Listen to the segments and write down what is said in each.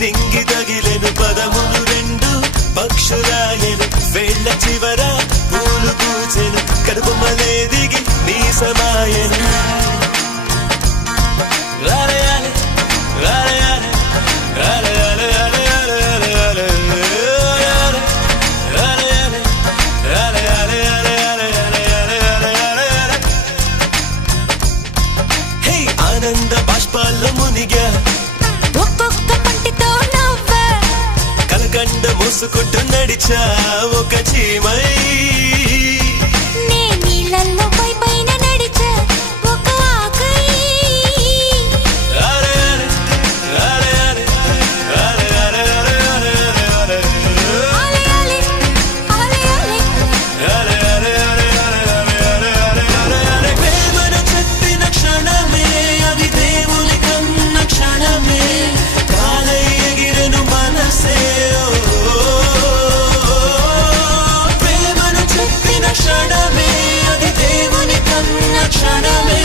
నింగి తగిలెను పదములు రెండు పక్షురాయను వేళ్ళ చివర పూలు పూచెను కడుపుమలే దిగి నీ సమాయను రాలయాలి రాలయాలి రాలయాలి రాలయాలి రాలయాలి రాలయాలి రాలయాలి హే ఆనంద బాష్పాల్లో మునిగా కలకండ మూసుకుంటూ నడిచా ఒక చీమై నే నీళ్ళల్లో పైన నడిచా ఒక ఆకై రాలయాలి రాలయాలి రాలయాలి రాలయాలి ఆలయాలి ఆలయాలి రాలయాలి రాలయాలి ప్రేమను చెప్పిన క్షణమే అది దేవుని కన్న క్షణమే కాలై ఎగిరెను మనసే క్షణమే అది దేవుని కన్న క్షణమే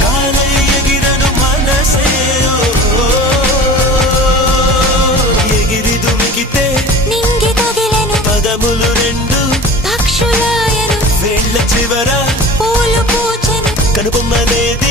కాలై ఎగిరను మనసే ఎగిరి దుమికితే నింగి తగిలెను పదములు రెండు పక్షులాయను వేళ్ళ చివర పూలు పూచెను కనుబొమ్మలేది